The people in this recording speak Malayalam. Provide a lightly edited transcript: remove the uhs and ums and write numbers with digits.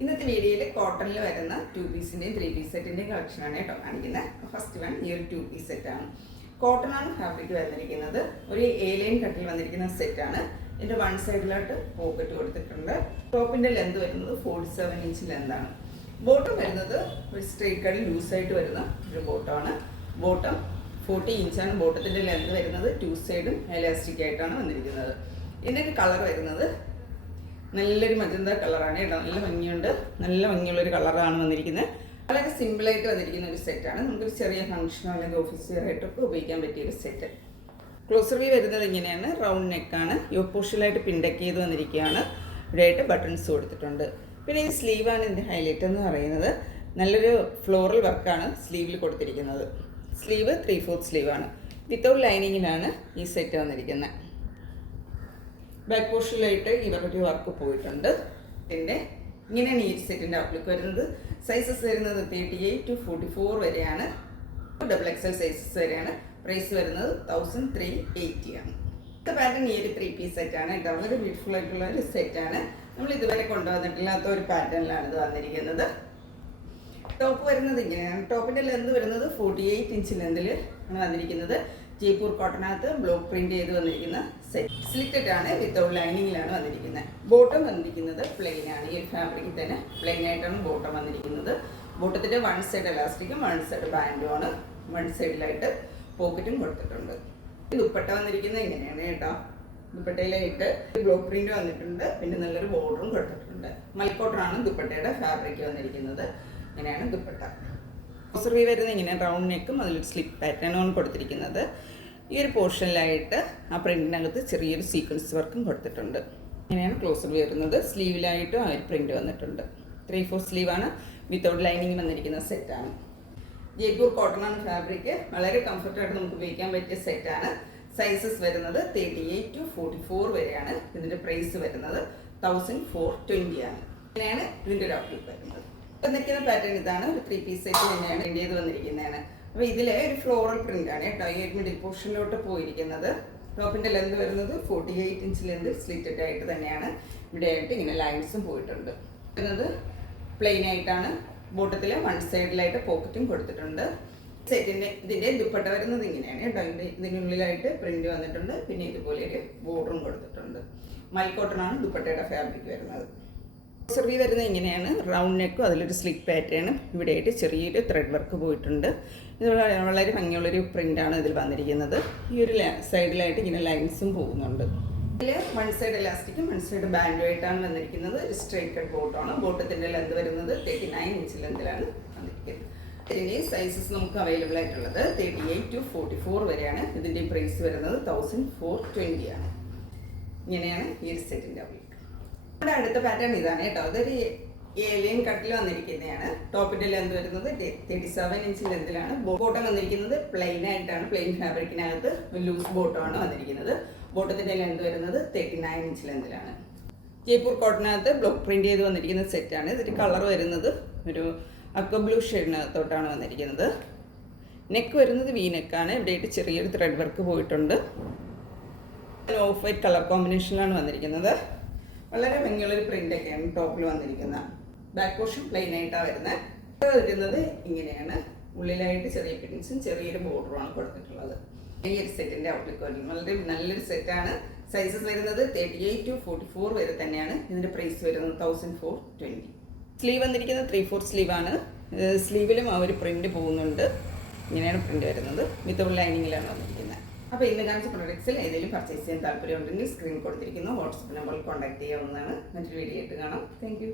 ഇന്നത്തെ വീഡിയോയിൽ കോട്ടണിൽ വരുന്ന 2 പീസിൻ്റെയും 3 പീസ് സെറ്റിൻ്റെയും കളക്ഷനാണ് കേട്ടോ കാണിക്കുന്നത്. ഫസ്റ്റ് വൺ ഈ ഒരു 2 പീസ് സെറ്റാണ്. കോട്ടൺ ആണ് ഫാബ്രിക് വന്നിരിക്കുന്നത്. ഒരു A-ലൈൻ കട്ടിൽ വന്നിരിക്കുന്ന സെറ്റാണ്. ഇതിൻ്റെ വൺ സൈഡിലോട്ട് പോക്കറ്റ് കൊടുത്തിട്ടുണ്ട്. ടോപ്പിൻ്റെ ലെന്ത് വരുന്നത് 47 ഇഞ്ച് ലെന്താണ്. ബോട്ടം വരുന്നത് ഒരു സ്ട്രെയിറ്റ് കട്ടിൽ ലൂസായിട്ട് വരുന്ന ഒരു ബോട്ടമാണ്. ബോട്ടം 40 ഇഞ്ചാണ്. ബോട്ടത്തിൻ്റെ ലെന്ത് വരുന്നത് 2 സൈഡും എലാസ്റ്റിക് ആയിട്ടാണ് വന്നിരിക്കുന്നത്. ഇതിൻ്റെ കളർ വരുന്നത് നല്ലൊരു മജന്ത കളറാണ് കേട്ടോ. നല്ല ഭംഗിയുണ്ട്. നല്ല ഭംഗിയുള്ളൊരു കളറാണ് വന്നിരിക്കുന്നത്. വളരെ സിമ്പിളായിട്ട് വന്നിരിക്കുന്ന ഒരു സെറ്റാണ്. നമുക്കൊരു ചെറിയ ഫംഗ്ഷനോ അല്ലെങ്കിൽ ഓഫീസ് വെയറായിട്ടൊക്കെ ഉപയോഗിക്കാൻ പറ്റിയൊരു സെറ്റ്. ക്ലോസർ വ്യൂ വരുന്നത് ഇങ്ങനെയാണ്. റൗണ്ട് നെക്കാണ്. യോപ്പോഷലായിട്ട് പിൻഡക്ക് ചെയ്ത് വന്നിരിക്കുകയാണ്. ഇവിടെയായിട്ട് ബട്ടൺസ് കൊടുത്തിട്ടുണ്ട്. പിന്നെ ഈ സ്ലീവാണ് ഇതിൻ്റെ ഹൈലൈറ്റ് എന്ന് പറയുന്നത്. നല്ലൊരു ഫ്ലോറൽ വർക്കാണ് സ്ലീവിൽ കൊടുത്തിരിക്കുന്നത്. സ്ലീവ് 3/4 സ്ലീവാണ്. വിത്തൗട്ട് ലൈനിങ്ങിലാണ് ഈ സെറ്റ് വന്നിരിക്കുന്നത്. ബാക്ക് പോർഷനിലായിട്ട് ഇവരുടെ വർക്ക് പോയിട്ടുണ്ട്. പിന്നെ ഇങ്ങനെയാണ് ഈ സെറ്റിൻ്റെ ഔട്ട്ലുക്ക് വരുന്നത്. സൈസസ് വരുന്നത് 38 to 44 വരെയാണ്. XXL സൈസസ് വരെയാണ്. പ്രൈസ് വരുന്നത് 1380 ആണ്. ഇത് പാറ്റേൺ ഈ ഒരു 3 പീസ് സെറ്റാണ്. ഇത് വളരെ ബ്യൂട്ടിഫുൾ ആയിട്ടുള്ള ഒരു സെറ്റാണ്. നമ്മൾ ഇതുവരെ കൊണ്ടുവന്നിട്ടില്ലാത്ത ഒരു പാറ്റേണിലാണ് ഇത് വന്നിരിക്കുന്നത്. ടോപ്പ് വരുന്നത് ഇങ്ങനെയാണ്. ടോപ്പിൻ്റെ ലെന്ത് വരുന്നത് 48 ഇഞ്ച് ലെന്തിൽ ആണ് വന്നിരിക്കുന്നത്. ജയ്പൂർ കോട്ടനകത്ത് ബ്ലോക്ക് പ്രിന്റ് ചെയ്ത് വന്നിരിക്കുന്ന സെറ്റ്. സ്ലിറ്റഡ് ആണ്. വിത്തൗട്ട് ലൈനിങ്ങിലാണ് വന്നിരിക്കുന്നത്. ബോട്ടം വന്നിരിക്കുന്നത് പ്ലെയിൻ ആണ്. ഈ ഫാബ്രിക്കിൽ തന്നെ പ്ലെയിൻ ആയിട്ടാണ് ബോട്ടം വന്നിരിക്കുന്നത്. ബോട്ടത്തിൻ്റെ വൺ സൈഡ് എലാസ്റ്റിക്കും വൺ സൈഡ് ബാൻഡും ആണ്. വൺ സൈഡിലായിട്ട് പോക്കറ്റും കൊടുത്തിട്ടുണ്ട്. ദുപ്പട്ട വന്നിരിക്കുന്നത് ഇങ്ങനെയാണ് കേട്ടോ. ദുപ്പട്ടയിലായിട്ട് ബ്ലോക്ക് പ്രിന്റ് വന്നിട്ടുണ്ട്. പിന്നെ നല്ലൊരു ബോർഡറും കൊടുത്തിട്ടുണ്ട്. മൽക്കോട്ടനാണ് ദുപ്പട്ടയുടെ ഫാബ്രിക് വന്നിരിക്കുന്നത്. ഇങ്ങനെയാണ് ദുപ്പട്ട. ക്ലോസർ വ്യൂ വരുന്നത് ഇങ്ങനെ റൗണ്ട് നെക്കും അതിലൊരു സ്ലിപ്പ് പാറ്റേണുമാണ് കൊടുത്തിരിക്കുന്നത്. ഈ ഒരു പോർഷനിലായിട്ട് ആ പ്രിൻറ്റിനകത്ത് ചെറിയൊരു സീക്വൻസ് വർക്കും കൊടുത്തിട്ടുണ്ട്. ഇങ്ങനെയാണ് ക്ലോസർ വ്യൂ വരുന്നത്. സ്ലീവിലായിട്ടും ആ ഒരു പ്രിൻറ്റ് വന്നിട്ടുണ്ട്. 3/4 സ്ലീവാണ്. വിത്തൗട്ട് ലൈനിങ് വന്നിരിക്കുന്ന സെറ്റാണ്. ജയ്പൂർ കോട്ടനാണ് ഫാബ്രിക്. വളരെ കംഫർട്ടായിട്ട് നമുക്ക് ഉപയോഗിക്കാൻ പറ്റിയ സെറ്റാണ്. സൈസസ് വരുന്നത് 38 to 44 വരെയാണ്. ഇതിൻ്റെ പ്രൈസ് വരുന്നത് 1420 ആണ്. ഇങ്ങനെയാണ് ഇതിൻ്റെ ഒരു ഔട്ട്ലുക്ക് വരുന്നത്. നിൽക്കുന്ന പാറ്റേൺ ഇതാണ്. ഒരു 3 പീസ് സെറ്റ് തന്നെയാണ് പ്രിന്റ് ചെയ്ത് വന്നിരിക്കുന്നതാണ്. അപ്പോൾ ഇതിലെ ഒരു ഫ്ലോറൽ പ്രിന്റ് ആണ് കേട്ടോ. ഈ മിഡിൽ പോർഷനിലോട്ട് പോയിരിക്കുന്നത്. ടോപ്പിൻ്റെ ലെന്ത് വരുന്നത് 48 ഇഞ്ച് ലെന്ത് സ്ലിറ്റഡ് ആയിട്ട് തന്നെയാണ്. ഇവിടെ ആയിട്ട് ഇങ്ങനെ ലൈൻസും പോയിട്ടുണ്ട്. വരുന്നത് പ്ലെയിൻ ആയിട്ടാണ്. ബോട്ടത്തിൽ വൺ സൈഡിലായിട്ട് പോക്കറ്റും കൊടുത്തിട്ടുണ്ട്. ഇതിൻ്റെ ദുപ്പട്ട വരുന്നത് ഇങ്ങനെയാണ് കേട്ടോ. ഇതിനുള്ളിലായിട്ട് പ്രിന്റ് വന്നിട്ടുണ്ട്. പിന്നെ ഇതുപോലെ ഒരു ബോർഡറും കൊടുത്തിട്ടുണ്ട്. മൽക്കോട്ടനാണ് ദുപ്പട്ടയുടെ ഫാബ്രിക് വരുന്നത്. ക്ലോസർ വ്യൂ വരുന്നത് ഇങ്ങനെയാണ്. റൗണ്ട് നെക്കും അതിലൊരു സ്ലിപ്പ് പാറ്റേണും ഇവിടെയായിട്ട് ചെറിയൊരു ത്രെഡ് വർക്ക് പോയിട്ടുണ്ട്. ഇത് വളരെ ഭംഗിയുള്ളൊരു പ്രിൻ്റാണ് ഇതിൽ വന്നിരിക്കുന്നത്. ഈ ഒരു സൈഡിലായിട്ട് ഇങ്ങനെ ലൈൻസും പോകുന്നുണ്ട്. ഇതിൽ വൺ സൈഡ് എലാസ്റ്റിക്കും വൺ സൈഡ് ബാൻഡും ആയിട്ടാണ് വന്നിരിക്കുന്നത്. ഒരു സ്ട്രൈറ്റ് കട്ട് ബോട്ടമാണ്. ബോട്ടത്തിൻ്റെ ലെന്ത് വരുന്നത് 39 ഇഞ്ച് ലെന്തിലാണ് വന്നിരിക്കുന്നത്. ഇതിൻ്റെ സൈസസ് നമുക്ക് അവൈലബിൾ ആയിട്ടുള്ളത് 38 to 44 വരെയാണ്. ഇതിൻ്റെ പ്രൈസ് വരുന്നത് 1420 ആണ്. ഇങ്ങനെയാണ് ഈ ഒരു സെറ്റിൻ്റെ അവൈലബിൾ. നമ്മുടെ അടുത്ത പാറ്റേൺ ഇതാണ് കേട്ടോ. അതൊരു A-ലൈൻ കട്ടിൽ വന്നിരിക്കുന്നതാണ്. ടോപ്പിൻ്റെ ലെന്ത് വരുന്നത് 37 ഇഞ്ച് ലെന്തിലാണ്. ബോട്ടം വന്നിരിക്കുന്നത് പ്ലെയിൻ ആയിട്ടാണ്. പ്ലെയിൻ ഫാബ്രിക്കിനകത്ത് ലൂസ് ബോട്ടമാണ് വന്നിരിക്കുന്നത്. ബോട്ടത്തിൻ്റെ ലെന്ത് വരുന്നത് 39 ഇഞ്ച് ലെന്തിലാണ്. ജയ്പൂർ കോട്ടനകത്ത് ബ്ലോക്ക് പ്രിന്റ് ചെയ്ത് വന്നിരിക്കുന്ന സെറ്റാണ്. ഇതിൻ്റെ കളർ വരുന്നത് ഒരു അക്വ ബ്ലൂ ഷെയ്ഡിനകത്തോട്ടാണ് വന്നിരിക്കുന്നത്. നെക്ക് വരുന്നത് വി നെക്കാണ്. ഇവിടെയായിട്ട് ചെറിയൊരു ത്രെഡ് വർക്ക് പോയിട്ടുണ്ട്. ഓഫ് വൈറ്റ് കളർ കോമ്പിനേഷനിലാണ് വന്നിരിക്കുന്നത്. വളരെ ഭംഗിയുള്ളൊരു പ്രിൻ്റൊക്കെയാണ് ടോപ്പിൽ വന്നിരിക്കുന്നത്. ബാക്ക് പോർഷൻ പ്ലെയിൻ ആയിട്ടാണ് വരുന്നത്. ഇങ്ങനെയാണ്. ഉള്ളിലായിട്ട് ചെറിയ പിൻസും ചെറിയൊരു ബോർഡറുമാണ് കൊടുത്തിട്ടുള്ളത്. ഈ ഒരു സെറ്റിൻ്റെ ഔട്ട്ലുക്ക് വരുന്നത് വളരെ നല്ലൊരു സെറ്റാണ്. സൈസസ് വരുന്നത് 38 to 44 വരെ തന്നെയാണ്. ഇതിൻ്റെ പ്രൈസ് വരുന്നത് 1420. സ്ലീവ് വന്നിരിക്കുന്നത് 3/4 സ്ലീവാണ്. സ്ലീവിലും ആ ഒരു പ്രിൻ്റ് പോകുന്നുണ്ട്. ഇങ്ങനെയാണ് പ്രിൻ്റ് വരുന്നത്. വിത്തൗട്ട് ലൈനിങ്ങിലാണ് വന്നിരിക്കുന്നത്. അപ്പോൾ ഇന്ന് കാണിച്ച പ്രൊഡക്ട്സിൽ ഏതെങ്കിലും പർച്ചേസ് ചെയ്യാൻ താല്പര്യമുണ്ടെങ്കിൽ സ്ക്രീൻ കൊടുത്തിരിക്കുന്ന വാട്സപ്പ് നമ്പറിൽ കോൺടാക്ട് ചെയ്യാവുന്നതാണ്. മറ്റൊരു വീഡിയോ ആയിട്ട് കാണാം. Thank you.